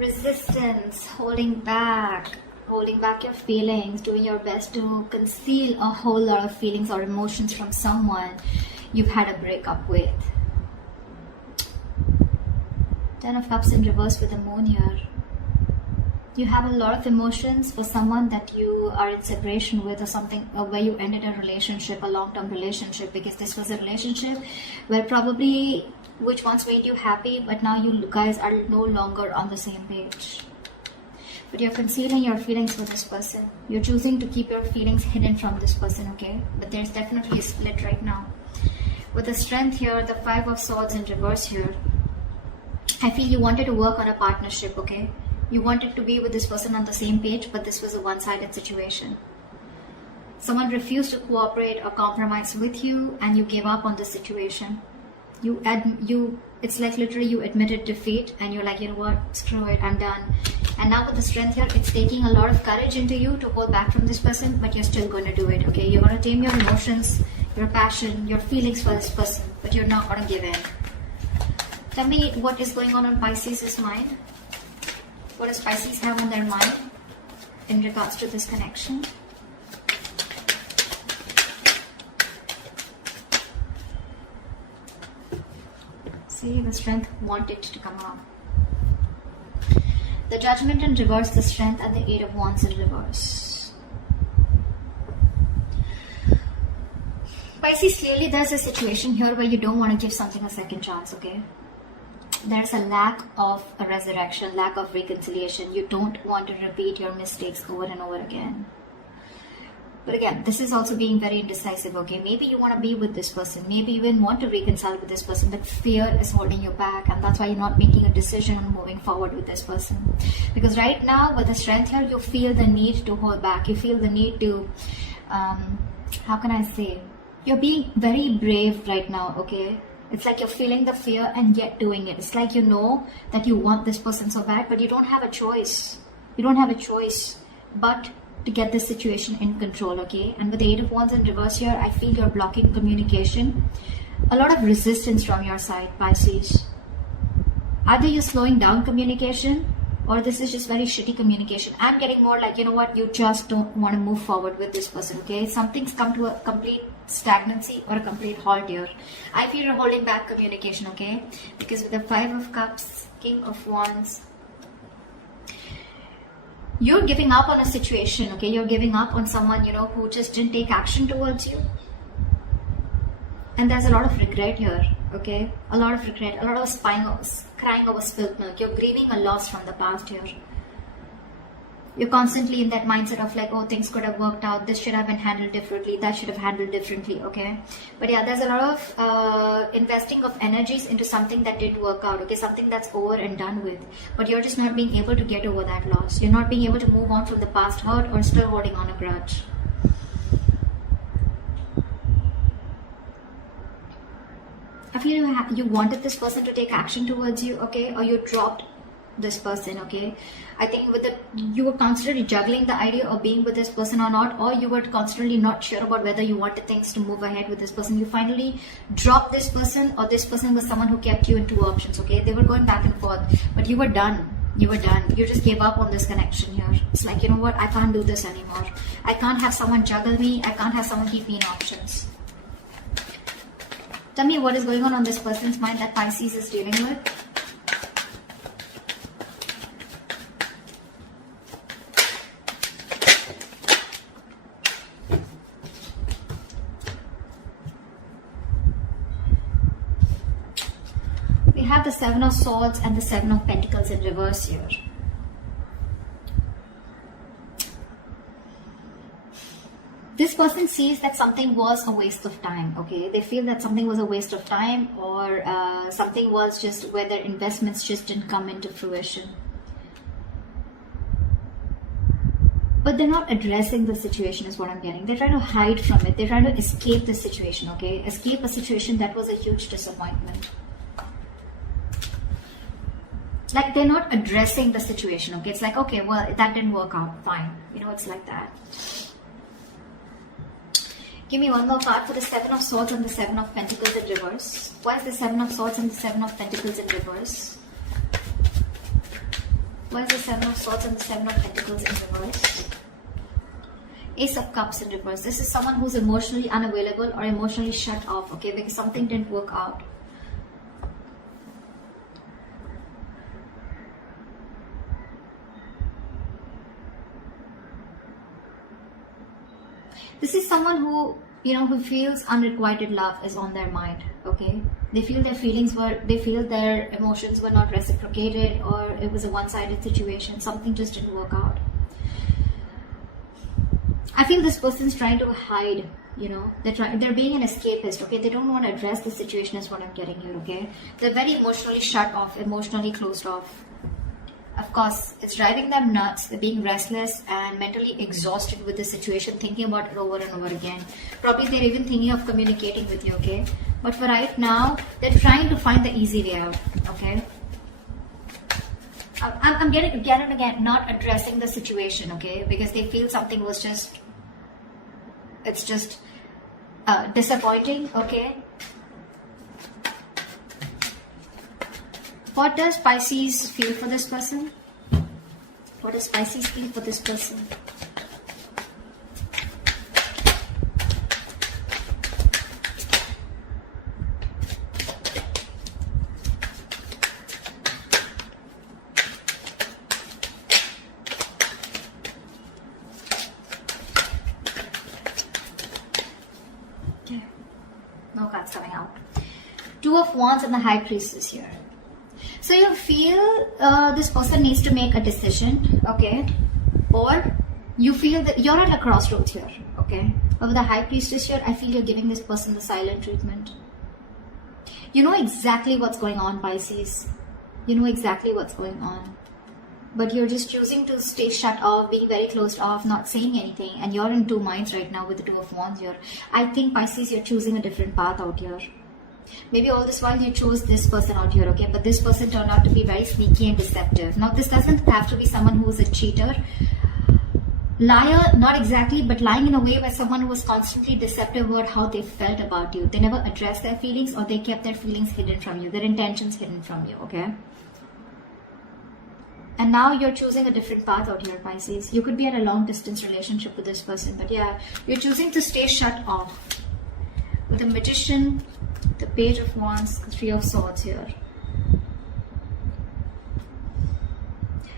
Resistance, holding back your feelings, doing your best to conceal a whole lot of feelings or emotions from someone you've had a breakup with. Ten of Cups in reverse with the Moon here. You have a lot of emotions for someone that you are in separation with, or something, or where you ended a relationship, a long-term relationship, because this was a relationship where probably which once made you happy, but now you guys are no longer on the same page. But you're concealing your feelings for this person. You're choosing to keep your feelings hidden from this person, okay? But there's definitely a split right now. With the Strength here, the Five of Swords in reverse here, I feel you wanted to work on a partnership, okay? You wanted to be with this person on the same page, but this was a one-sided situation. Someone refused to cooperate or compromise with you, and you gave up on the situation. It's like literally you admitted defeat, and you're like, you know what, screw it, I'm done. And now with the Strength here, it's taking a lot of courage into you to hold back from this person, but you're still going to do it, okay? You're going to tame your emotions, your passion, your feelings for this person, but you're not going to give in. Tell me what is going on Pisces' mind. What does Pisces have on their mind in regards to this connection? See, the Strength wanted to come out. The Judgment in reverse, the Strength, and the Eight of Wands in reverse. Pisces, clearly there's a situation here where you don't want to give something a second chance, okay? There's a lack of a resurrection, lack of reconciliation. You don't want to repeat your mistakes over and over again. But again, this is also being very indecisive, okay? Maybe you want to be with this person. Maybe you even want to reconcile with this person, but fear is holding you back, and that's why you're not making a decision on moving forward with this person. Because right now, with the Strength here, you feel the need to hold back. You feel the need to, how can I say? You're being very brave right now, okay? It's like you're feeling the fear and yet doing it. It's like you know that you want this person so bad, but you don't have a choice. You don't have a choice but to get this situation in control, okay? And with the Eight of Wands in reverse here, I feel you're blocking communication. A lot of resistance from your side, Pisces. Either you're slowing down communication, or this is just very shitty communication. I'm getting more like, you know what, you just don't want to move forward with this person, okay? Something's come to a complete stagnancy or a complete halt here. I feel you're holding back communication, okay? Because with the Five of Cups, King of Wands, you're giving up on a situation, okay? You're giving up on someone, you know, who just didn't take action towards you. And there's a lot of regret here, okay? A lot of regret, a lot of crying over spilled milk. You're grieving a loss from the past here. You're constantly in that mindset of like, oh, things could have worked out. This should have been handled differently. That should have handled differently, okay? But yeah, there's a lot of investing of energies into something that didn't work out, okay? Something that's over and done with. But you're just not being able to get over that loss. You're not being able to move on from the past hurt, or still holding on a grudge. I feel you wanted this person to take action towards you, okay? Or you dropped this person, okay? I think you were constantly juggling the idea of being with this person or not, or you were constantly not sure about whether you wanted things to move ahead with this person. You finally dropped this person, or this person was someone who kept you in two options, okay? They were going back and forth, but you were done. You were done. You just gave up on this connection here. It's like, you know what? I can't do this anymore. I can't have someone juggle me. I can't have someone keep me in options. Tell me what is going on this person's mind that Pisces is dealing with. We have the Seven of Swords and the Seven of Pentacles in reverse here. This person sees that something was a waste of time, okay? They feel that something was a waste of time, or something was just where their investments just didn't come into fruition. But they're not addressing the situation is what I'm getting. They're trying to hide from it. They're trying to escape the situation, okay? Escape a situation that was a huge disappointment. Like they're not addressing the situation, okay? It's like, okay, well, that didn't work out, fine. You know, it's like that. Give me one more card for the Seven of Swords and the Seven of Pentacles in reverse. Why is the Seven of Swords and the Seven of Pentacles in reverse? Why is the Seven of Swords and the Seven of Pentacles in reverse? Ace of Cups in reverse. This is someone who's emotionally unavailable or emotionally shut off, okay, because something didn't work out. This is someone who, who feels unrequited love is on their mind, okay? They feel their emotions were not reciprocated, or it was a one-sided situation. Something just didn't work out. I feel this person's trying to hide, they're being an escapist, okay? They don't want to address the situation is what I'm getting here, okay? They're very emotionally shut off, emotionally closed off. Of course, it's driving them nuts. They're being restless and mentally exhausted with the situation, thinking about it over and over again. Probably they're even thinking of communicating with you, okay? But for right now, they're trying to find the easy way out, okay? I'm getting again not addressing the situation, okay? Because they feel something was it's just disappointing, okay? What does Pisces feel for this person? What does Pisces feel for this person? Okay. No cards coming out. Two of Wands and the High Priestess here. So you feel this person needs to make a decision, okay? Or you feel that you're at a crossroads here, okay? But with the High Priestess here, I feel you're giving this person the silent treatment. You know exactly what's going on, Pisces. You know exactly what's going on. But you're just choosing to stay shut off, being very closed off, not saying anything. And you're in two minds right now with the Two of Wands here. I think, Pisces, you're choosing a different path out here. Maybe all this while you chose this person out here, okay? But this person turned out to be very sneaky and deceptive. Now, this doesn't have to be someone who is a cheater. Liar, not exactly, but lying in a way where someone who was constantly deceptive about how they felt about you. They never addressed their feelings, or they kept their feelings hidden from you, their intentions hidden from you, okay? And now you're choosing a different path out here, Pisces. You could be in a long distance relationship with this person, but yeah, you're choosing to stay shut off. With the Magician, the Page of Wands, the Three of Swords here.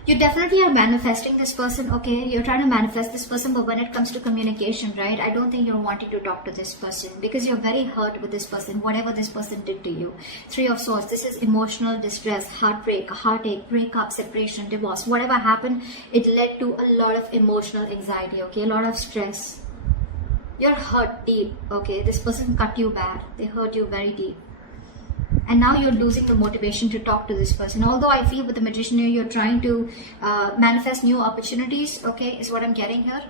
You definitely are manifesting this person, okay? You're trying to manifest this person, but when it comes to communication, right? I don't think you're wanting to talk to this person because you're very hurt with this person, whatever this person did to you. Three of Swords, this is emotional distress, heartbreak, heartache, breakup, separation, divorce. Whatever happened, it led to a lot of emotional anxiety, okay? A lot of stress. You're hurt deep, okay? This person cut you bad. They hurt you very deep. And now you're losing the motivation to talk to this person. Although I feel with the Magician here, you're trying to manifest new opportunities, okay, is what I'm getting here.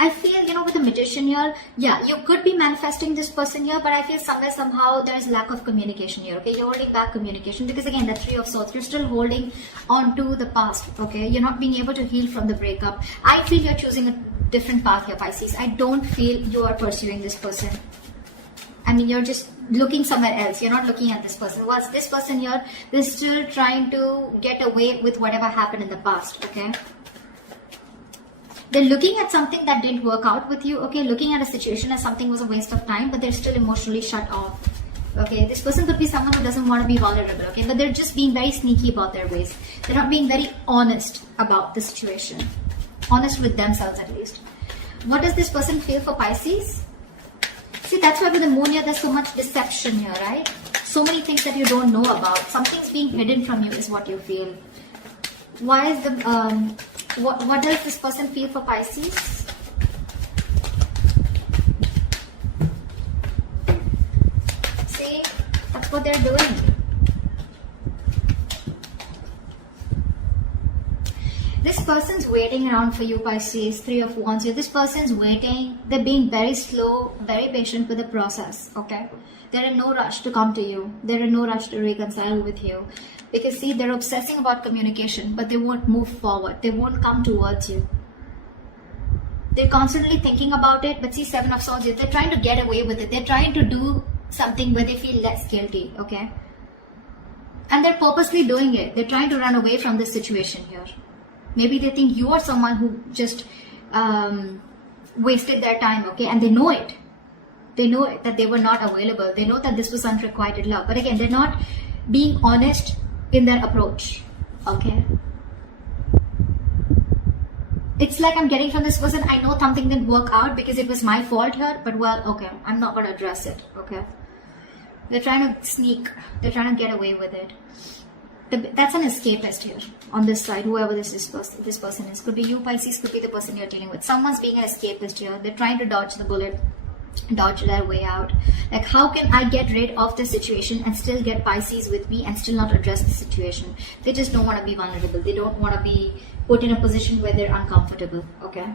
I feel, with the Magician here, yeah, you could be manifesting this person here, but I feel somewhere, somehow, there's lack of communication here, okay? You're holding back communication because, again, the Three of Swords, you're still holding on to the past, okay? You're not being able to heal from the breakup. I feel you're choosing a different path here, Pisces. I don't feel you are pursuing this person. I mean, you're just looking somewhere else. You're not looking at this person. What's this person here? They're still trying to get away with whatever happened in the past, okay? They're looking at something that didn't work out with you, okay? Looking at a situation as something was a waste of time, but they're still emotionally shut off, okay? This person could be someone who doesn't want to be vulnerable, okay? But they're just being very sneaky about their ways. They're not being very honest about the situation. Honest with themselves, at least. What does this person feel for Pisces? See, that's why with the Moon here, there's so much deception here, right? So many things that you don't know about. Something's being hidden from you is what you feel. Why is the... What does this person feel for Pisces? See, that's what they're doing. This person's waiting around for you, Pisces. Three of Wands here. This person's waiting. They're being very slow, very patient with the process, okay? They're in no rush to come to you. They're in no rush to reconcile with you. Because see, they're obsessing about communication, but they won't move forward. They won't come towards you. They're constantly thinking about it, but see, Seven of Swords, they're trying to get away with it. They're trying to do something where they feel less guilty, okay? And they're purposely doing it. They're trying to run away from this situation here. Maybe they think you are someone who just wasted their time, okay? And they know it. They know it, that they were not available. They know that this was unrequited love. But again, they're not being honest in their approach, okay? It's like I'm getting from this person, I know something didn't work out because it was my fault here, but well, okay, I'm not going to address it, okay? They're trying to sneak. They're trying to get away with it. That's an escapist here on this side, whoever this person is. Could be you, Pisces, could be the person you're dealing with. Someone's being an escapist here. They're trying to dodge the bullet, dodge their way out. Like, how can I get rid of this situation and still get Pisces with me and still not address the situation? They just don't want to be vulnerable. They don't want to be put in a position where they're uncomfortable, okay?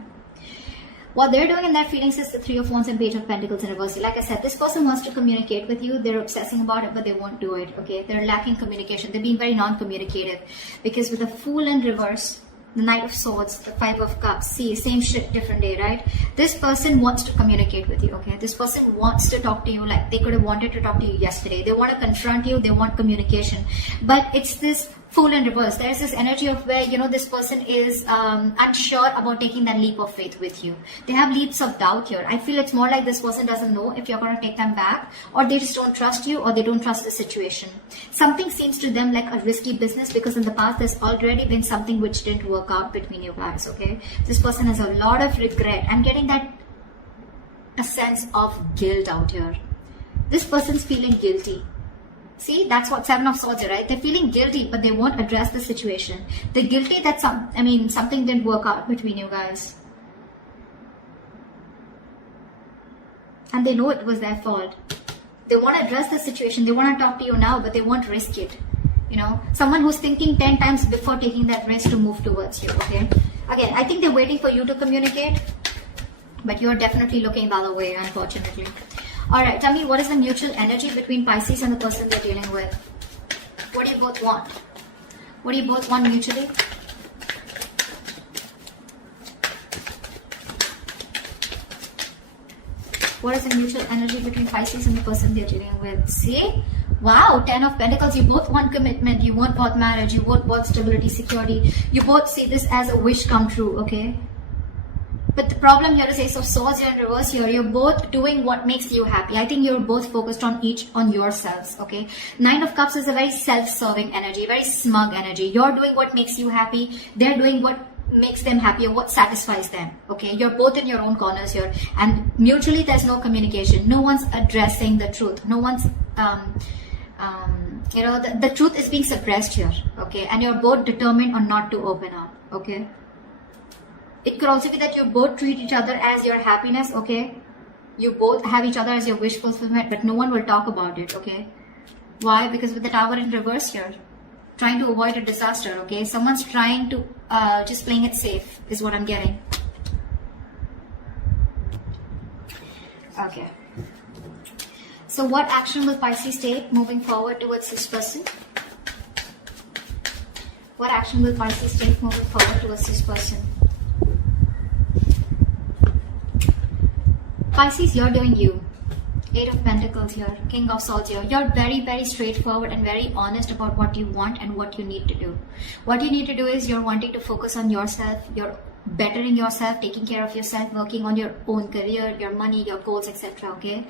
What they're doing in their feelings is the Three of Wands and Page of Pentacles in reverse. Like I said, this person wants to communicate with you. They're obsessing about it, but they won't do it, okay? They're lacking communication. They're being very non-communicative. Because with the Fool in reverse, the Knight of Swords, the Five of Cups, see, same shit, different day, right? This person wants to communicate with you, okay? This person wants to talk to you like they could have wanted to talk to you yesterday. They want to confront you. They want communication. But it's this Fool in reverse. There's this energy of where, you know, this person is unsure about taking that leap of faith with you. They have leaps of doubt here. I feel it's more like this person doesn't know if you're going to take them back, or they just don't trust you, or they don't trust the situation. Something seems to them like a risky business because in the past there's already been something which didn't work out between you guys, okay? This person has a lot of regret. I'm getting a sense of guilt out here. This person's feeling guilty. See, that's what Seven of Swords is, right? They're feeling guilty, but they won't address the situation. They're guilty that something didn't work out between you guys. And they know it was their fault. They want to address the situation. They want to talk to you now, but they won't risk it. You know, someone who's thinking 10 times before taking that risk to move towards you, okay? Again, I think they're waiting for you to communicate, but you're definitely looking the other way, unfortunately. Alright, tell me, what is the mutual energy between Pisces and the person they're dealing with? What do you both want? What do you both want mutually? What is the mutual energy between Pisces and the person they're dealing with? See? Wow, Ten of Pentacles. You both want commitment. You want both marriage. You both want stability, security. You both see this as a wish come true, okay? But the problem here is Ace of Swords here in reverse here. You're both doing what makes you happy. I think you're both focused on yourselves, okay? Nine of Cups is a very self-serving energy, very smug energy. You're doing what makes you happy. They're doing what makes them happy or what satisfies them, okay? You're both in your own corners here. And mutually, there's no communication. No one's addressing the truth. No one's, you know, the truth is being suppressed here, okay? And you're both determined on not to open up, okay? It could also be that you both treat each other as your happiness, okay? You both have each other as your wish fulfillment, but no one will talk about it, okay? Why? Because with the Tower in reverse here, trying to avoid a disaster, okay? Someone's trying to, just playing it safe is what I'm getting. Okay. So what action will Pisces take moving forward towards this person? What action will Pisces take moving forward towards this person? Pisces, you're doing you. Eight of Pentacles here, King of Swords here. You're very, very straightforward and very honest about what you want and what you need to do. What you need to do is you're wanting to focus on yourself. You're bettering yourself, taking care of yourself, working on your own career, your money, your goals, etc. Okay?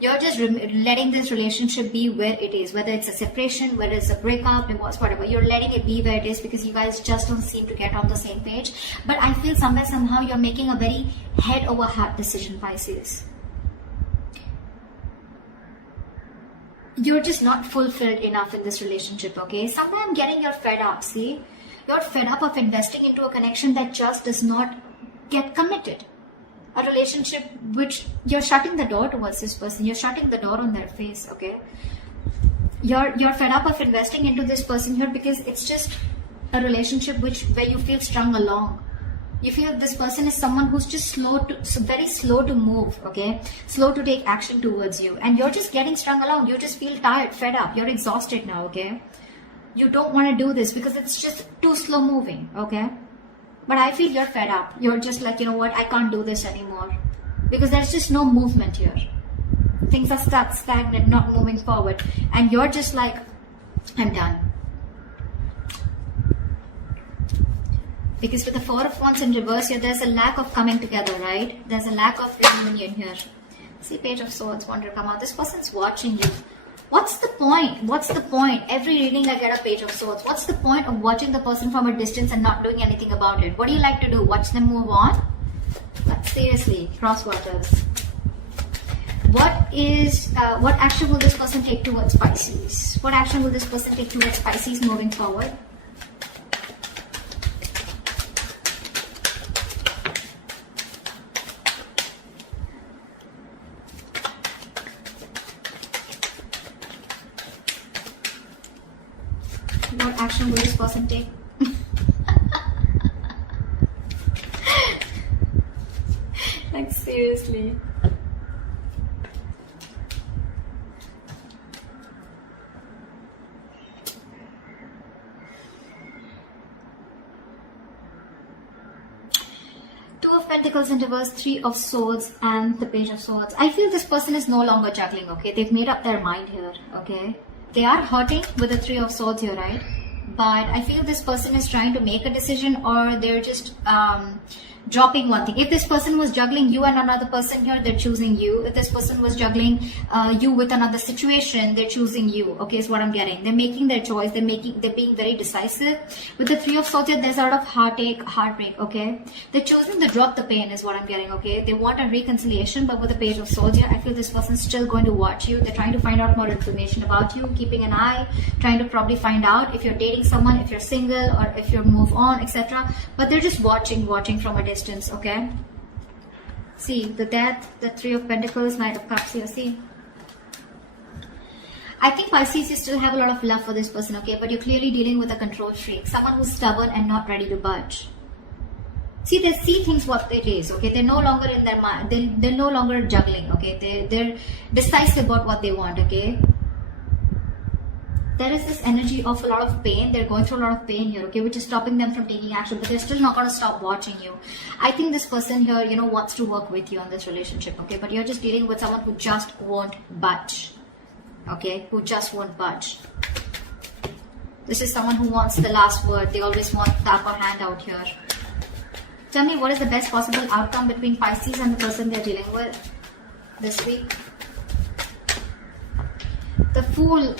You're just letting this relationship be where it is. Whether it's a separation, whether it's a breakup, divorce, whatever. You're letting it be where it is because you guys just don't seem to get on the same page. But I feel somewhere, somehow, you're making a very head over heart decision, Pisces. You're just not fulfilled enough in this relationship, okay? Somewhere I'm getting you're fed up, see? You're fed up of investing into a connection that just does not get committed. A relationship which you're shutting the door towards this person. You're shutting the door on their face, okay? You're fed up of investing into this person here because it's just a relationship where you feel strung along. You feel this person is someone who's just very slow to move, okay? Slow to take action towards you. And you're just getting strung along. You just feel tired, fed up. You're exhausted now, okay? You don't want to do this because it's just too slow moving, okay? But I feel you're fed up. You're just like, you know what? I can't do this anymore. Because there's just no movement here. Things are stuck, stagnant, not moving forward. And you're just like, I'm done. Because with the Four of Wands in reverse here, there's a lack of coming together, right? There's a lack of reunion here. See, Page of Swords want to come out. This person's watching you. What's the point? What's the point? Every reading I get a Page of Swords. What's the point of watching the person from a distance and not doing anything about it? What do you like to do? Watch them move on? But seriously, cross waters. What action will this person take towards Pisces? What action will this person take towards Pisces moving forward? What action will this person take? Like, seriously. Two of Pentacles in reverse, Three of Swords, and the Page of Swords. I feel this person is no longer juggling, okay? They've made up their mind here, okay? They are hurting with the Three of Swords here, right? But I feel this person is trying to make a decision, or they're just dropping one thing. If this person was juggling you and another person here, they're choosing you. If this person was juggling you with another situation, they're choosing you. Okay, is what I'm getting. They're making their choice. They're being very decisive. With the Three of Swords here, there's a lot of heartbreak. Okay, they're choosing to drop the pain, is what I'm getting. Okay, they want a reconciliation, but with the Page of Swords here, I feel this person's still going to watch you. They're trying to find out more information about you, keeping an eye, trying to probably find out if you're dating someone, if you're single, or if you're move on, etc. But they're just watching from a distance. Okay, see the Death, the Three of Pentacles, Knight of Cups here. See, I think Pisces, you still have a lot of love for this person, okay, but you're clearly dealing with a control freak, someone who's stubborn and not ready to budge. See, they see things what it is, okay. They're no longer in their mind. They're no longer juggling, okay. They're decisive about what they want, okay. There is this energy of a lot of pain. They're going through a lot of pain here, okay, which is stopping them from taking action, but they're still not going to stop watching you. I think this person here, you know, wants to work with you on this relationship, okay, but you're just dealing with someone who just won't budge, okay, who just won't budge. This is someone who wants the last word. They always want the upper hand out here. Tell me, what is the best possible outcome between Pisces and the person they're dealing with this week? The Fool.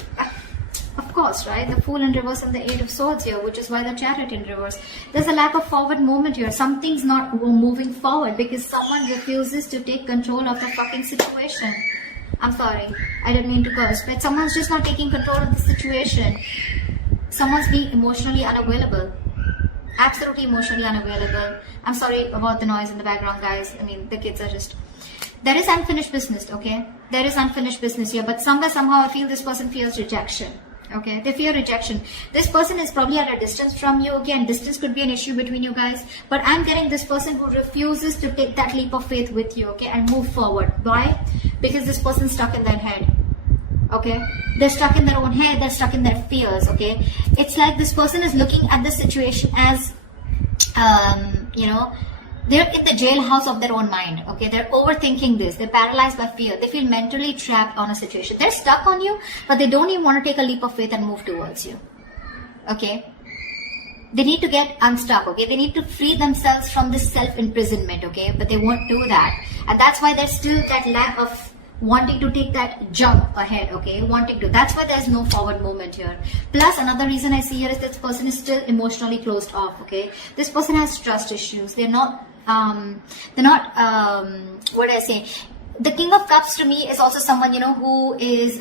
Of course, right? The Fool in reverse and the Eight of Swords here, which is why the Chariot in reverse. There's a lack of forward movement here. Something's not moving forward because someone refuses to take control of the fucking situation. I'm sorry, I didn't mean to curse, but someone's just not taking control of the situation. Someone's being emotionally unavailable. Absolutely emotionally unavailable. I'm sorry about the noise in the background, guys. I mean, the kids are just... There is unfinished business, okay? There is unfinished business here, but somehow I feel this person feels rejection. Okay, they fear rejection. This person is probably at a distance from you. Again, distance could be an issue between you guys, but I'm getting this person who refuses to take that leap of faith with you, okay, and move forward. Why? Because this person's stuck in their head. Okay, they're stuck in their own head. They're stuck in their fears. Okay, it's like this person is looking at the situation as you know, they're in the jailhouse of their own mind. Okay, they're overthinking this. They're paralyzed by fear. They feel mentally trapped on a situation. They're stuck on you, but they don't even want to take a leap of faith and move towards you. Okay, they need to get unstuck. Okay, they need to free themselves from this self-imprisonment. Okay, but they won't do that, and that's why there's still that lack of wanting to take that jump ahead. Okay, wanting to. That's why there's no forward movement here. Plus, another reason I see here is this person is still emotionally closed off. Okay, this person has trust issues. They're not what do I say? The King of Cups to me is also someone, you know, who is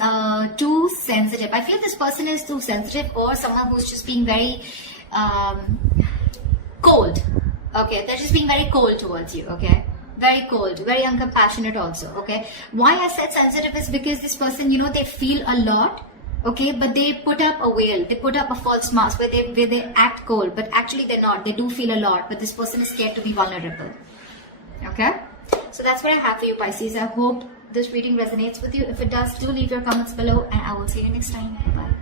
too sensitive. I feel this person is too sensitive, or someone who's just being very cold. Okay, they're just being very cold towards you. Okay, very cold, very uncompassionate also. Okay, why I said sensitive is because this person, you know, they feel a lot. Okay, but they put up a veil, they put up a false mask where they act cold, but actually they're not. They do feel a lot, but this person is scared to be vulnerable. Okay, so that's what I have for you, Pisces. I hope this reading resonates with you. If it does, do leave your comments below, and I will see you next time. Bye.